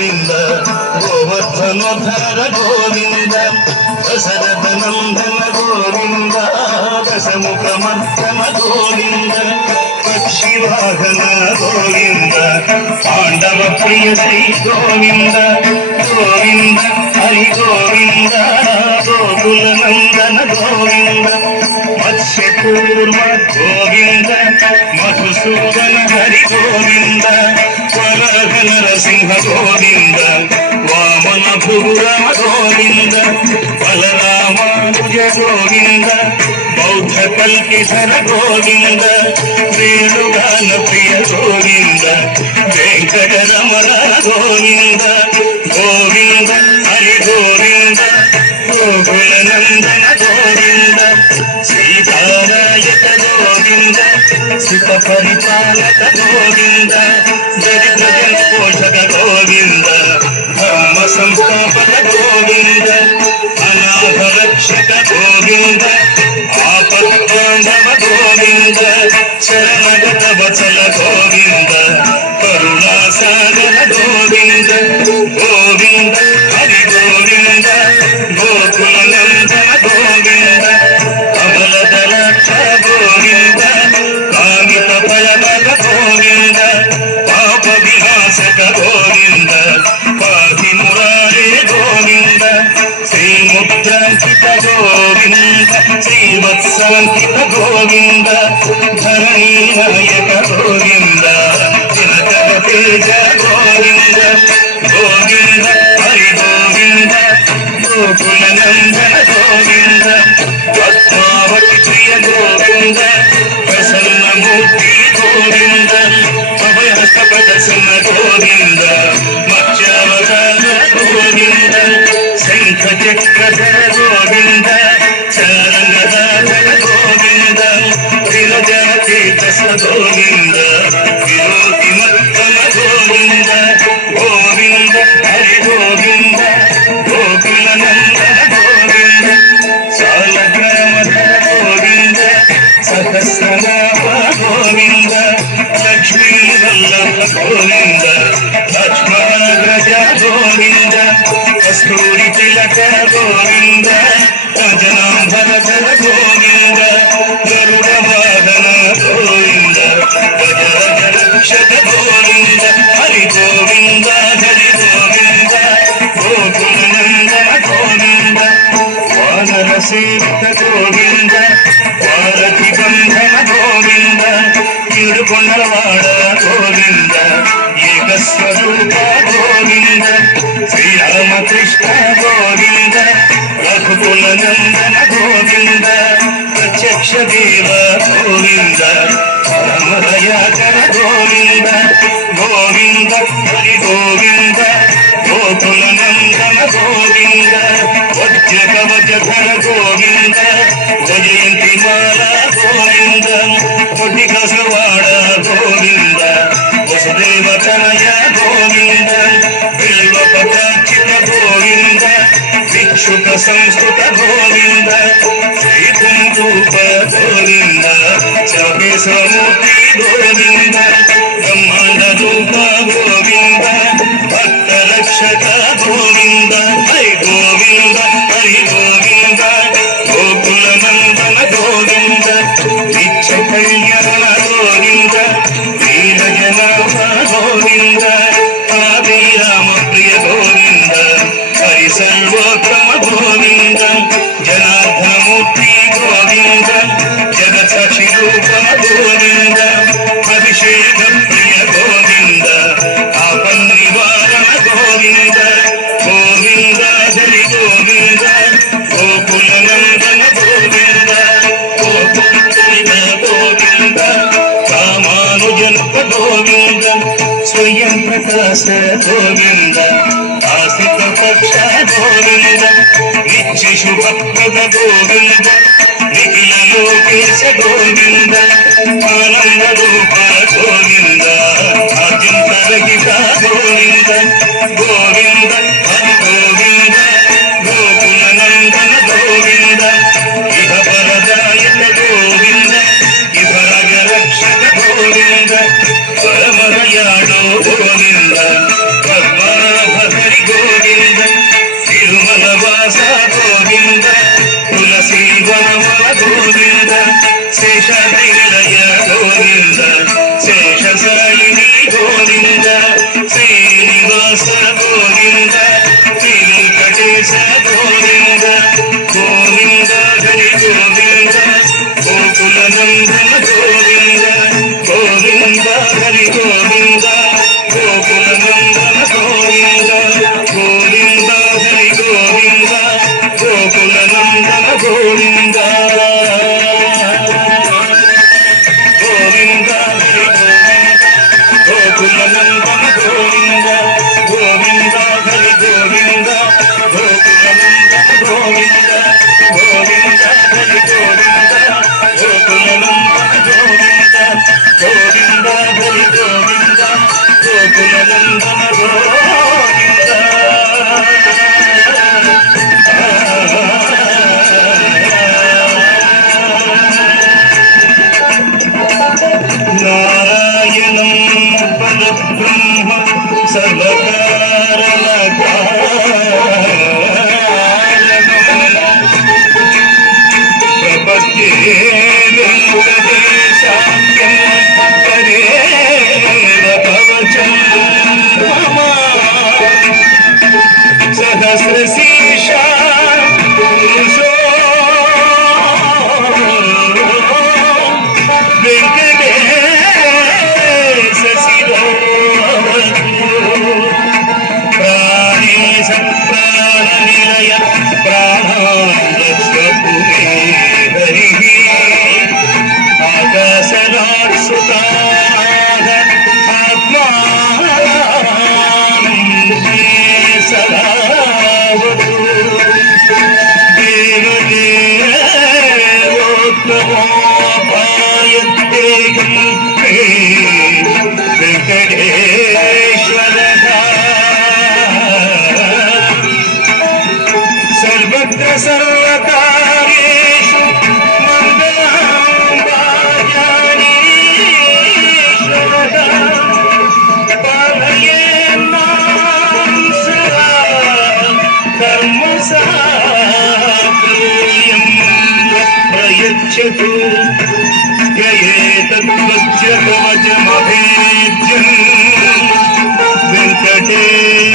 ಗೋವಿಂದ ಗೋವರ್ಧನೋದ್ಧಾರ ಗೋವಿಂದ ದಶರಥ ನಂದನ ಗೋವಿಂದ ದಶಮುಖ ಮರ್ದನ ಗೋವಿಂದ ಪಕ್ಷಿವಾಹನ ಗೋವಿಂದ ಪಾಂಡವ ಪ್ರಿಯ ಶ್ರೀ ಗೋವಿಂದ ಗೋವಿಂದ ಹರಿ ಗೋವಿಂದ ಗೋಕುಲ ನಂದನ ಗೋವಿಂದ ಮತ್ಸ್ಯಕೂರ್ಮ ಗೋವಿಂದ ಮಧುಸೂದನ ಹರಿ ಗೋವಿಂದ ವರಹ ನರಸಿಂಹ ಗೋವಿಂದ ವಾಮನ ಭೃಗುರಾಮ ಗೋವಿಂದ ಬಲರಾಮಾನುಜ ಗೋವಿಂದ ಬೌದ್ಧ ಕಲ್ಕಿಧರ ಗೋವಿಂದ ವೇಣುಗಾನ ಪ್ರಿಯ ಗೋವಿಂದ ವೆಂಕಟರಮಣ ಗೋವಿಂದ ಗೋವಿಂದ ಹರಿ ಗೋವಿಂದ ಗೋಕುಲ ನಂದನ ಗೋವಿಂದ ಸೀತಾನಾಯಕ ಗೋವಿಂದ ಸುಖ ಪರಿಪಾಲಕ ಗೋವಿಂದ ದರಿದ್ರ ಜನ ಪೋಷಕ ಗೋವಿಂದ ಧರ್ಮ ಸಂಸ್ಥಾಪಕ ಗೋವಿಂದ ಅನಾಥ ರಕ್ಷಕ ಗೋವಿಂದ ಆಪತ್ಪಾಂಡವ ಗೋವಿಂದ ಶರಣಗತ ವಚಲ ಗೋವಿಂದ ಕರುಣಾಸಾಗರ ಗೋವಿಂದ ಗೋವಿಂದ ಹರಿ ಗೋವಿಂದ ಗೋಕುಲ ನಂದನ ಗೋವಿಂದ ಕಮಲದ ರಕ್ಷ ಗೋವಿಂದ ಕಾಮಿತ ಫಲದ ಗೋವಿಂದ ಪಾಪ ವಿನಾಶಕ ಗೋವಿಂದ ಪಾಹಿ ಮುರಾರೇ ಗೋವಿಂದ ಶ್ರೀಮುದ್ರಾಂಕಿತ ಗೋವಿಂದ ಶ್ರೀವತ್ಸಾಂಕಿತ ಗೋವಿಂದ ಧರಣಿ ನಾಯಕ ಗೋವಿಂದ ಜನಕರ ತೇಜ ಗೋವಿಂದ ಗೋವಿಂದ ಹರಿ ಗೋವಿಂದ ಗೋಕುಲ ನಂದನ ಗೋವಿಂದ ಪದ್ಮಾವತಿ ಪ್ರಿಯ ಗೋವಿಂದ ಪ್ರಸನ್ನ ಮೂರ್ತಿ ಗೋವಿಂದ ಅಭಯಹಸ್ತ ಪ್ರದರ್ಶನ ಗೋವಿಂದ ಮತ್ಸ್ಯಾವತಾರ ಗೋವಿಂದ ಶಂಖ ಚಕ್ರಧರ ಗೋವಿಂದ ಚಾರಂಗದಾಧರ ಗೋವಿಂದ ವಿರಜಾತೀತಸ ಗೋವಿಂದ ವಿರೋಧಿ ಮತ್ತಮ ಗೋವಿಂದ ಗೋವಿಂದ ಹರಿ ಗೋವಿಂದ ಗೋಕುಲ ನಂದನ ಗೋವಿಂದ ಸಾಲಗ್ರಾಮಧರ ಗೋವಿಂದ ಸಹಸ್ರನಾಮ ಗೋವಿಂದ ಲಕ್ಷ್ಮೀ ವಲ್ಲಭ ಗೋವಿಂದ ಲಕ್ಷ್ಮಣಾಗ್ರಜ ಗೋವಿಂದ ಕಸ್ತೂರಿ ತಿಲಕ ಗೋವಿಂದ ಅಂಜನಾಂಬರಧರ ಗೋವಿಂದ ಗರುಡ ವಾಹನ ಗೋವಿಂದ ಗಜರಾಜ ರಕ್ಷಕ ಗೋವಿಂದ ಹರಿ ಗೋವಿಂದ ಹರಿ ಗೋವಿಂದ ಗೋಕುಲ ನಂದನ ಗೋವಿಂದ ವಾನರ ಸೇವಿತ ಗೋವಿಂದ ವಾರಧಿ ಬಂಧನ ಗೋವಿಂದ ತಿರುಕೊಂಡವಾಡ ಗೋವಿಂದ ಏಕಸ್ವರೂಪ ಗೋವಿಂದ ಶ್ರೀರಾಮಕೃಷ್ಣ ಗೋವಿಂದ ರಘುಕುಲ ನಂದನ ಗೋವಿಂದ ಪ್ರತ್ಯಕ್ಷ ದೇವ ಗೋವಿಂದ ರಾಮದಯಾಕರ ಗೋವಿಂದ ಗೋವಿಂದ ಹರಿ ಗೋವಿಂದ ಗೋಕುಲ ನಂದನ ಗೋವಿಂದ ವಜ್ರ ಕವಚಧರ ಗೋವಿಂದ ಜಯಂತಿ ಮಾಲಾ ಗೋವಿಂದ ಕೊಡಿ ಕಸವಾಡ ಗೋವಿಂದ ವಸುದೇವ ತನಯ ಗೋವಿಂದ ಬಿಲ್ವ ಪಟಾಕ್ಷಿತ ಗೋವಿಂದ ಭಿಕ್ಷುಕ ಸಂಸ್ಕೃತ ಗೋವಿಂದ ಶ್ರೀ ಕುಂಕೂಪ ಗೋವಿಂದ ಸರ್ವೇಶ್ವರ ಮೂರ್ತಿ ಗೋವಿಂದ ಬ್ರಹ್ಮಾಂಡ ರೂಪ ಗೋವಿಂದ ಭಕ್ತ ರಕ್ಷಕ ಗೋವಿಂದ ಹರಿ ಗೋವಿಂದ ಹರಿ ಗೋವಿಂದ ಗೋಕುಲ ನಂದನ ಗೋವಿಂದ ನಿತ್ಯ ಕಲ್ಯಾಣ ಗೋವಿಂದ ವೀರಜನಾಮ ಗೋವಿಂದ ಆದಿರಾಮ ಪ್ರಿಯ ಗೋವಿಂದ ಹರಿ ಸರ್ವೋತ್ತಮ ಗೋವಿಂದ ಜನಾರ್ದನ ಮೂರ್ತಿ ಗೋವಿಂದ ಜಗತ್ಸಾಕ್ಷಿ ರೂಪ ಗೋವಿಂದ ಅಭಿಷೇಕ ಪ್ರಿಯ ಗೋವಿಂದ ಆಪನ್ ನಿವಾರಣ ಗೋವಿಂದ ಗೋವಿಂದ ಹರಿ ಗೋವಿಂದ ಗೋಕುಲ ನಂದನ ಗೋವಿಂದ ಗೋಕುಲ ಗೋವಿಂದ ರಾಮಾನುಜನಕ ಗೋವಿಂದ ಸ್ವಯಂ ಪ್ರಕಾಶ ಗೋವಿಂದ ಆಸಿತ ಪಕ್ಷ ಗೋವಿಂದ ನಿತ್ಯ ಶುಭಪ್ರದ ಗೋವಿಂದ ನಿಖಿಲ ಲೋಕೇಶ ಗೋವಿಂದ ಆನಂದ ರೂಪ ಗೋವಿಂದ ಆದ್ಯಂತರಹಿತ ಗೋವಿಂದ ಗೋವಿಂದ ಹರಿ ಗೋವಿಂದ ಗೋಕುಲ ನಂದನ ಗೋವಿಂದ ಇಹ ಪರದಾಯಕ ಗೋವಿಂದ ಇಹರಾಗ ರಕ್ಷಕ ಗೋವಿಂದ ಪರಮರಯಾಡೋ ಗೋವಿಂದ ಪದ್ಮನಾಭ శేషాద్రి నిలయ గోవింద శేషశాయిని గోవింద శ్రీనివాస గోవింద శ్రీ వెంకటేశ గోవింద గోవింద హరి గోవింద గోకుల నందన గోవింద గోవింద హరి గోవింద గోకుల నందన గోవింద గోవింద హరి గోవింద గోకుల నందన గోవింద గోవింద హరి గోవింద గోకుల నందన గోవింద గోవింద హరి గోవింద గోకుల నందన గోవింద గోవింద హరి గోవింద గోకుల నందన గోవింద గోవింద హరి గోవింద గోకుల నందన గోవింద నారాయణం పరబ్రహ్మ సర్వకారణకారణం ప్రపద్యే వెంకటేశాఖ్యం పరేణ కవచం మమ సహస్రశీర్షా పురుషో వెంకటేశ శిరోవతు ప్రాణేశ ప్రాణనిలయ ప్రాణాంతస్వపురే హరిః ఆకాశరాట్సుతాః ఆత్మానం సదావతు దేవదేవోత్తమోపాయత్తేకం మే వెంకటేశ్వరః సర్వత్ర సర్వకార్యేషు మంగళం భాజానీశ్వరః పాలయేన్నాం సదా కర్మసాఫల్యం ప్రయచ్చతు యయేతద్వజ్జ కవచమభేద్యం వెంకటేశ